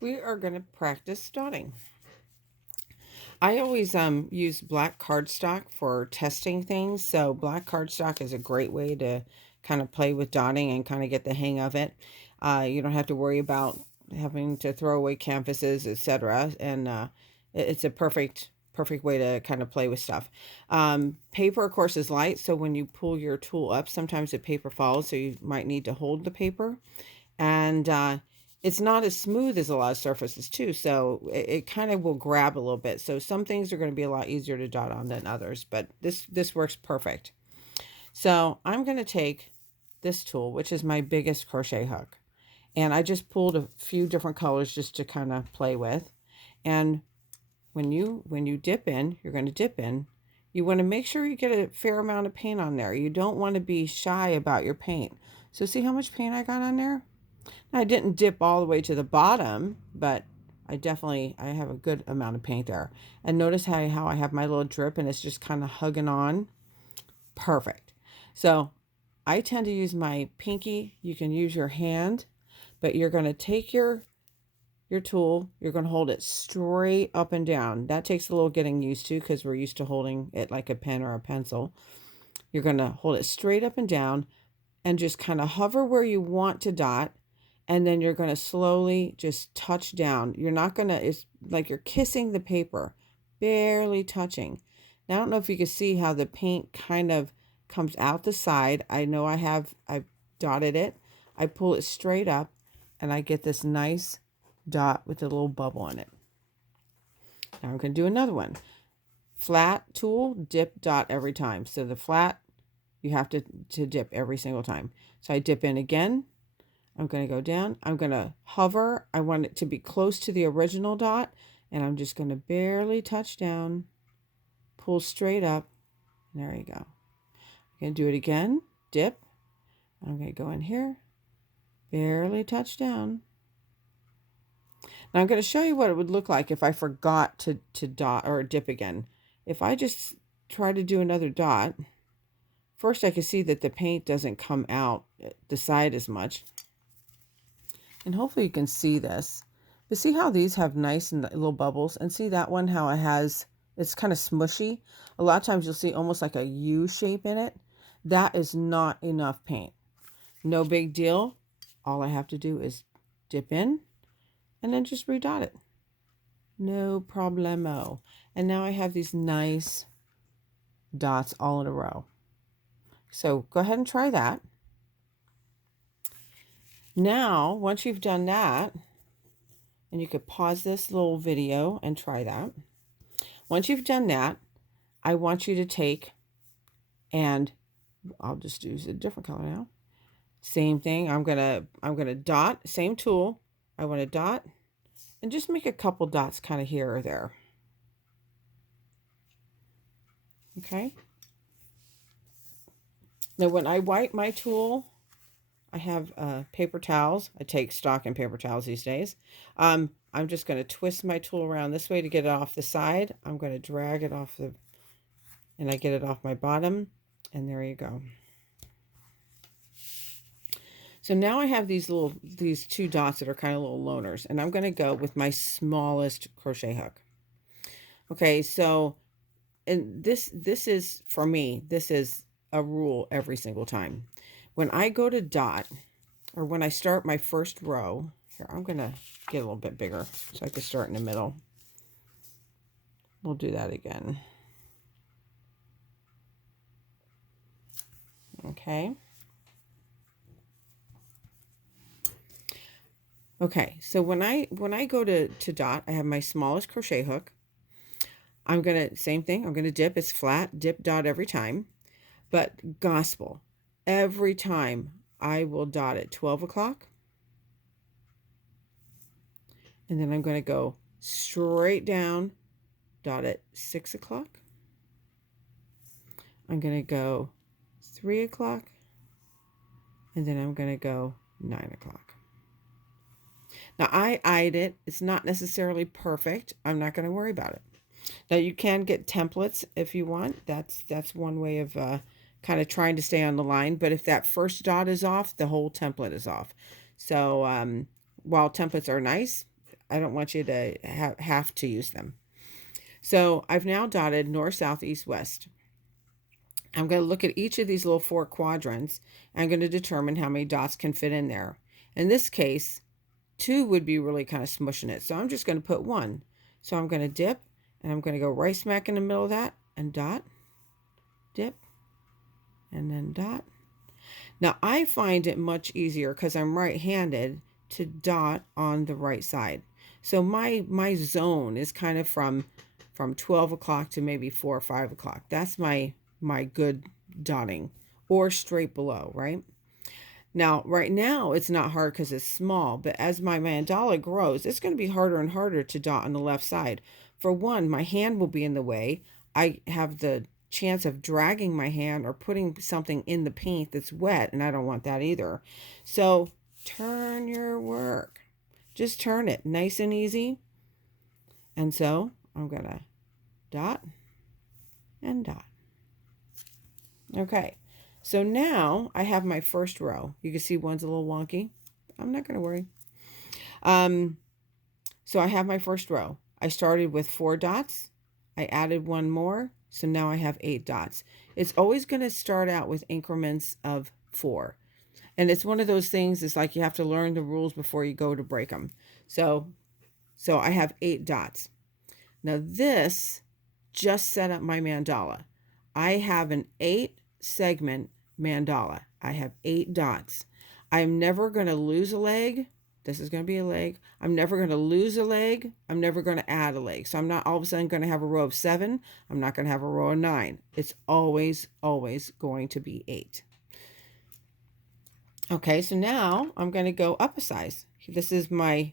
we are going to practice dotting. I always use black cardstock for testing things. So black cardstock is a great way to kind of play with dotting and kind of get the hang of it. You don't have to worry about having to throw away canvases, etc. And it's a perfect way to kind of play with stuff. Paper, of course, is light, so when you pull your tool up, sometimes the paper falls, so you might need to hold the paper. And it's not as smooth as a lot of surfaces too, so it kind of will grab a little bit. So some things are going to be a lot easier to dot on than others, but this works perfect. So I'm going to take this tool, which is my biggest crochet hook, and I just pulled a few different colors just to kind of play with. And when you dip in, you're going to dip in. You want to make sure you get a fair amount of paint on there. You don't want to be shy about your paint. So see how much paint I got on there? I didn't dip all the way to the bottom, but I have a good amount of paint there. And notice how I have my little drip and it's just kind of hugging on. Perfect. So I tend to use my pinky. You can use your hand, but you're going to take your tool, you're going to hold it straight up and down. That takes a little getting used to because we're used to holding it like a pen or a pencil. You're going to hold it straight up and down and just kind of hover where you want to dot. And then you're going to slowly just touch down. You're not going to, it's like you're kissing the paper, barely touching. Now, I don't know if you can see how the paint kind of comes out the side. I know I've dotted it. I pull it straight up and I get this nice dot with a little bubble in it. Now I'm going to do another one. Flat tool, dip, dot every time. So the flat, you have to dip every single time. So I dip in again. I'm going to go down. I'm going to hover. I want it to be close to the original dot. And I'm just going to barely touch down, pull straight up. There you go. I'm going to do it again. Dip. I'm going to go in here, barely touch down. Now I'm going to show you what it would look like if I forgot to dot or dip again. If I just try to do another dot, first I can see that the paint doesn't come out the side as much. And hopefully you can see this. But see how these have nice and little bubbles? And see that one, how it's kind of smushy. A lot of times you'll see almost like a U shape in it. That is not enough paint. No big deal. All I have to do is dip in and then just redot it. No problemo. And now I have these nice dots all in a row. So go ahead and try that. Now, once you've done that, and you could pause this little video and try that. Once you've done that, I want you to take, and I'll just use a different color now. Same thing. I'm gonna dot, same tool. I want to dot and just make a couple dots kind of here or there. Okay. Now when I wipe my tool, I have paper towels. I take stock in paper towels these days. I'm just going to twist my tool around this way to get it off the side. I'm going to drag it off and I get it off my bottom. And there you go. So now I have these two dots that are kind of little loners, and I'm going to go with my smallest crochet hook. Okay, so, and this is, for me, this is a rule every single time. When I go to dot, or when I start my first row, here, I'm going to get a little bit bigger so I can start in the middle. We'll do that again. Okay. Okay, so when I go to dot, I have my smallest crochet hook. I'm going to, same thing, I'm going to dip. It's flat, dip, dot every time. But gospel, every time I will dot at 12 o'clock. And then I'm going to go straight down, dot at 6 o'clock. I'm going to go 3 o'clock. And then I'm going to go 9 o'clock. Now, I eyed it. It's not necessarily perfect. I'm not going to worry about it. Now, you can get templates if you want. That's one way of kind of trying to stay on the line. But if that first dot is off, the whole template is off. So while templates are nice, I don't want you to have to use them. So I've now dotted north, south, east, west. I'm going to look at each of these little 4 quadrants. And I'm going to determine how many dots can fit in there. In this case, 2 would be really kind of smushing it. So I'm just going to put 1. So I'm going to dip, and I'm going to go right smack in the middle of that, and dot, dip, and then dot. Now I find it much easier because I'm right-handed to dot on the right side. So my zone is kind of from 12 o'clock to maybe 4 or 5 o'clock. That's my good dotting, or straight below, right? Now, right now, it's not hard because it's small, but as my mandala grows, it's going to be harder and harder to dot on the left side. For one, my hand will be in the way. I have the chance of dragging my hand or putting something in the paint that's wet, and I don't want that either. So turn your work. Just turn it nice and easy. And so I'm going to dot and dot. Okay, so now I have my first row. You can see one's a little wonky. I'm not going to worry. So I have my first row. I started with 4 dots. I added 1 more. So now I have 8 dots. It's always going to start out with increments of 4. And it's one of those things, it's like you have to learn the rules before you go to break them. So I have 8 dots. Now this just set up my mandala. I have an 8 segment mandala. I have 8 dots. I'm never going to lose a leg. This is going to be a leg. I'm never going to lose a leg. I'm never going to add a leg. So I'm not all of a sudden going to have a row of 7. I'm not going to have a row of 9. It's always, always going to be 8. Okay, so now I'm going to go up a size. This is my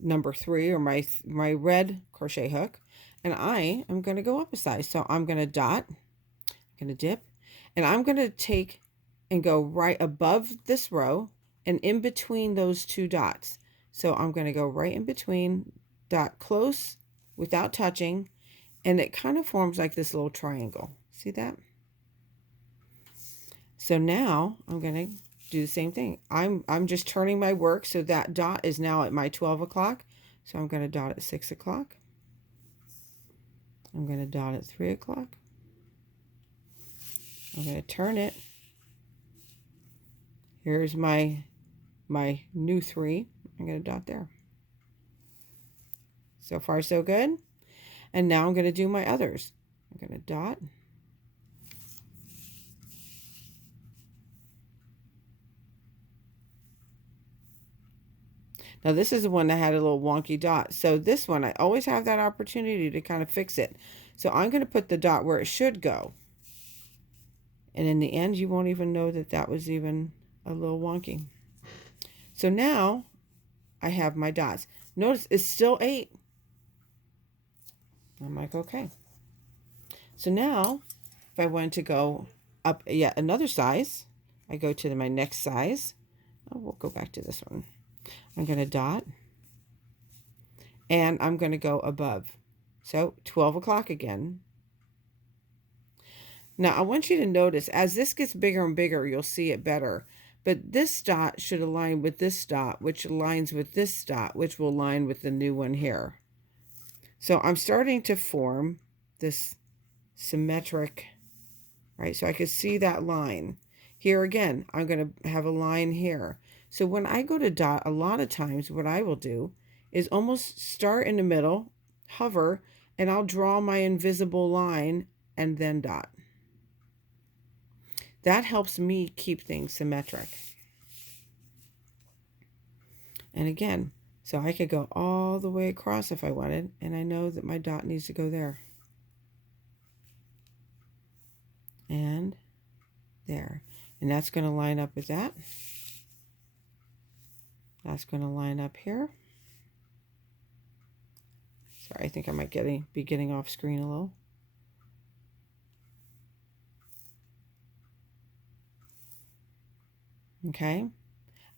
number 3, or my red crochet hook. And I am going to go up a size. So I'm going to dot, I'm going to dip, and I'm going to take and go right above this row and in between those 2 dots. So I'm going to go right in between, dot close without touching, and it kind of forms like this little triangle. See that? So now I'm going to do the same thing. I'm just turning my work so that dot is now at my 12 o'clock. So I'm going to dot at 6 o'clock. I'm going to dot at 3 o'clock. I'm going to turn it. Here's my new 3. I'm going to dot there. So far, so good. And now I'm going to do my others. I'm going to dot. Now this is the one that had a little wonky dot. So this one, I always have that opportunity to kind of fix it. So I'm going to put the dot where it should go. And in the end, you won't even know that that was even a little wonky. So now I have my dots. Notice it's still 8. I'm like, okay. So now if I wanted to go up yet another size, I go to my next size. Oh, we'll go back to this one. I'm going to dot, and I'm going to go above. So 12 o'clock again. Now I want you to notice as this gets bigger and bigger, you'll see it better. But this dot should align with this dot, which aligns with this dot, which will align with the new one here. So I'm starting to form this symmetric, right? So I can see that line. Here again, I'm going to have a line here. So when I go to dot, a lot of times what I will do is almost start in the middle, hover, and I'll draw my invisible line and then dot. That helps me keep things symmetric. And again, so I could go all the way across if I wanted, and I know that my dot needs to go there. And there. And that's going to line up with that. That's going to line up here. Sorry, I think I might be getting off screen a little. Okay,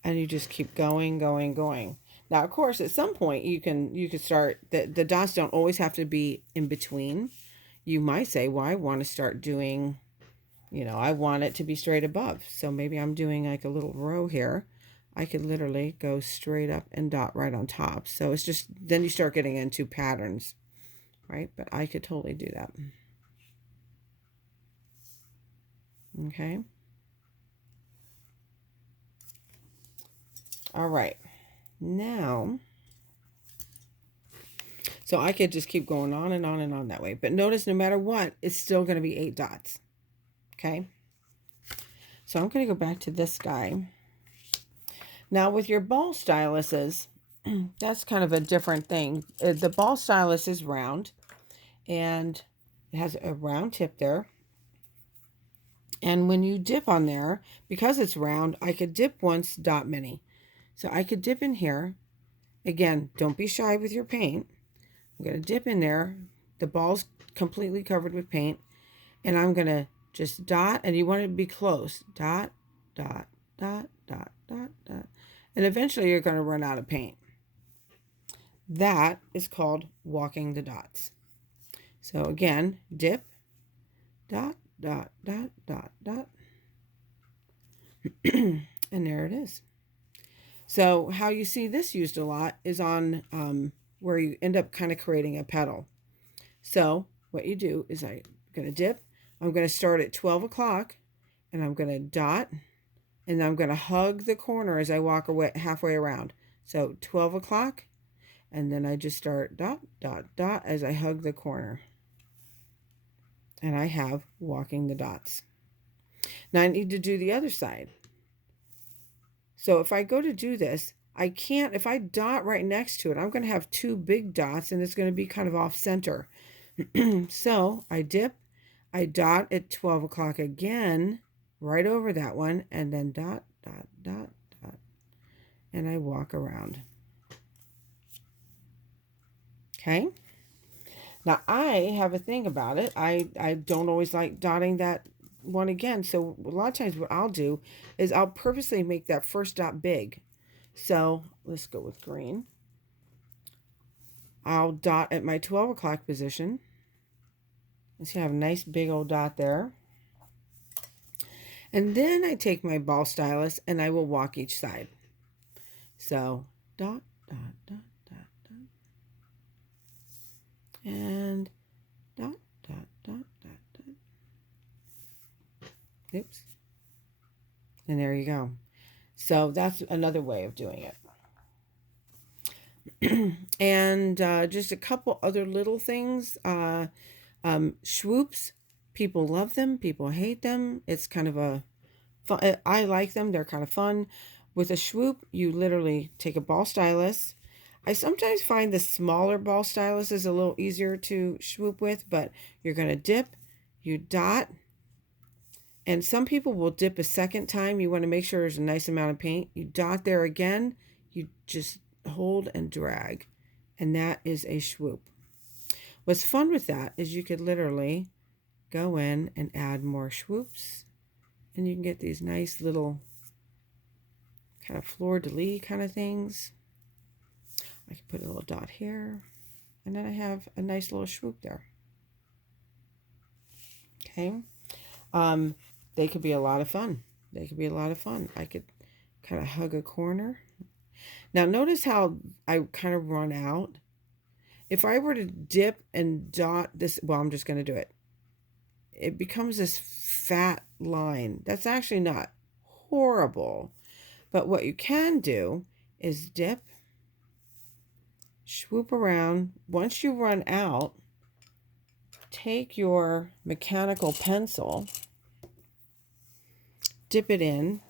and you just keep going, going, going. Now, of course, at some point you can start. The dots don't always have to be in between. You might say, well, I want to start doing, I want it to be straight above. So maybe I'm doing like a little row here. I could literally go straight up and dot right on top. So it's just, then you start getting into patterns, right? But I could totally do that. Okay. All right. Now, so I could just keep going on and on and on that way. But notice no matter what, it's still going to be 8 dots. Okay. So I'm going to go back to this guy. Now with your ball styluses, that's kind of a different thing. The ball stylus is round and it has a round tip there. And when you dip on there, because it's round, I could dip once, dot many. So I could dip in here. Again, don't be shy with your paint. I'm going to dip in there. The ball's completely covered with paint. And I'm going to just dot, and you want it to be close. Dot, dot, dot, dot, dot, dot. And eventually you're going to run out of paint. That is called walking the dots. So again, dip, dot, dot, dot, dot, dot. And there it is. So how you see this used a lot is on where you end up kind of creating a petal. So what you do is I'm going to dip. I'm going to start at 12 o'clock and I'm going to dot and I'm going to hug the corner as I walk away halfway around. So 12 o'clock and then I just start dot, dot, dot as I hug the corner. And I have walking the dots. Now I need to do the other side. So if I go to do this, I can't, if I dot right next to it, I'm going to have 2 big dots and it's going to be kind of off center. So I dip, I dot at 12 o'clock again, right over that one, and then dot, dot, dot, dot, and I walk around. Okay. Now I have a thing about it. I don't always like dotting that one again. So a lot of times what I'll do is I'll purposely make that first dot big. So let's go with green. I'll dot at my 12 o'clock position. And see, I have a nice big old dot there. And then I take my ball stylus and I will walk each side. So dot, dot, dot, dot, dot. And dot, dot, dot, dot, dot. Oops. And there you go. So that's another way of doing it. And just a couple other little things. Swoops, people love them, people hate them. It's kind of a fun, I like them, they're kind of fun. With a swoop, you literally take a ball stylus. I sometimes find the smaller ball stylus is a little easier to swoop with, but you're going to dip, you dot, and some people will dip a second time. You want to make sure there's a nice amount of paint. You dot there again, you just hold and drag, and that is a swoop. What's fun with that is you could literally go in and add more swoops, and you can get these nice little kind of fleur-de-lis kind of things. I can put a little dot here, and then I have a nice little swoop there. Okay. They could be a lot of fun. They could be a lot of fun. I could kind of hug a corner. Now notice how I kind of run out. If I were to dip and dot this, well, I'm just going to do it. It becomes this fat line. That's actually not horrible. But what you can do is dip, swoop around. Once you run out, take your mechanical pencil, dip it in,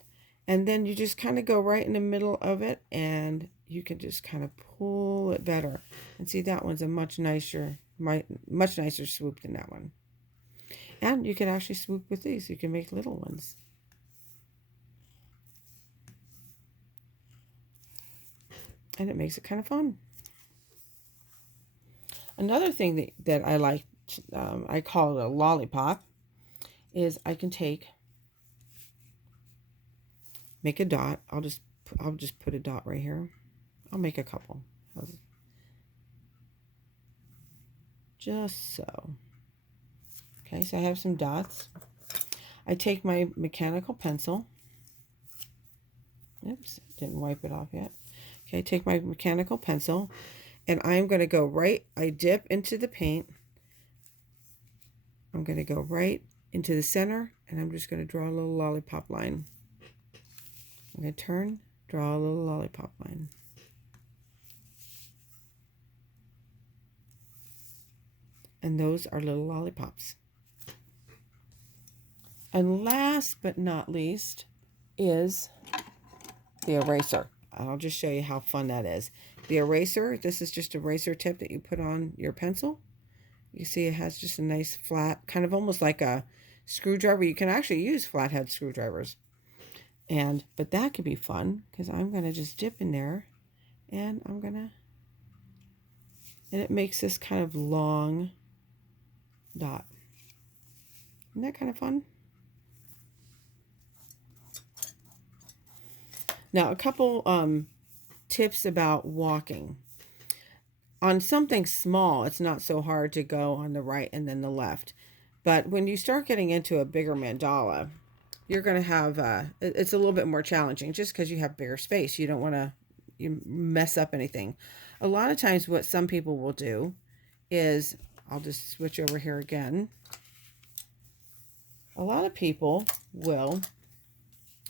and then you just kind of go right in the middle of it, and you can just kind of pull it better. And see, that one's a much nicer swoop than that one. And you can actually swoop with these. You can make little ones. And it makes it kind of fun. Another thing that I like, I call it a lollipop, is I can make a dot. I'll just put a dot right here. I'll make a couple. Just so. Okay, so I have some dots. I take my mechanical pencil Oops, didn't wipe it off yet. Okay, take my mechanical pencil, and I'm going to go right, I dip into the paint. I'm going to go right into the center, and I'm just going to draw a little lollipop line. I'm going to turn, draw a little lollipop line. And those are little lollipops. And last but not least is the eraser. I'll just show you how fun that is. The eraser, this is just a eraser tip that you put on your pencil. You see it has just a nice flat, kind of almost like a screwdriver. You can actually use flathead screwdrivers. But that could be fun because I'm going to just dip in there and and it makes this kind of long dot. Isn't that kind of fun? Now, a couple tips about walking. On something small, it's not so hard to go on the right and then the left. But when you start getting into a bigger mandala, you're going to have, it's a little bit more challenging just because you have bigger space. You don't want to mess up anything. A lot of times what some people will do is, I'll just switch over here again. A lot of people will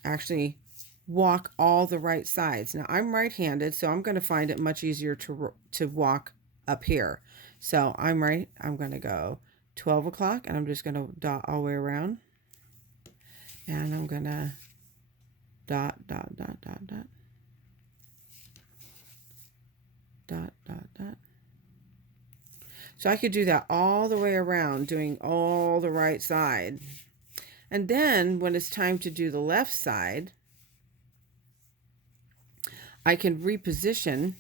actually walk all the right sides. Now I'm right-handed, so I'm going to find it much easier to walk up here. So I'm going to go 12 o'clock, and I'm just going to dot all the way around. And I'm going to dot, dot, dot, dot, dot. Dot, dot, dot. So I could do that all the way around, doing all the right side. And then when it's time to do the left side, I can reposition,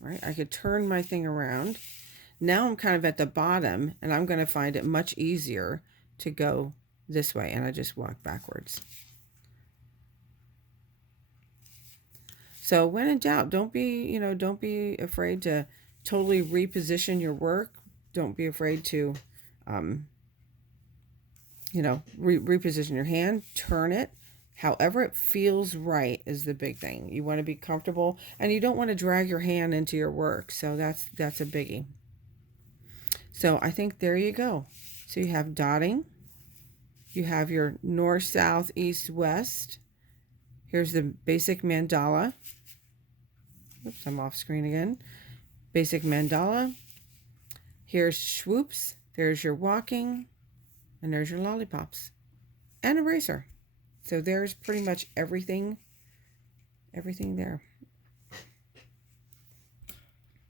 right? I could turn my thing around. Now I'm kind of at the bottom, and I'm going to find it much easier to go this way, and I just walk backwards. So when in doubt, don't be afraid to totally reposition your work. Don't be afraid to, reposition your hand, turn it. However it feels right is the big thing. You want to be comfortable, and you don't want to drag your hand into your work. So that's a biggie. So I think there you go. So you have dotting. You have your north, south, east, west. Here's the basic mandala. Oops, I'm off screen again. Basic mandala. Here's swoops. There's your walking. And there's your lollipops. And eraser. So there's pretty much everything there.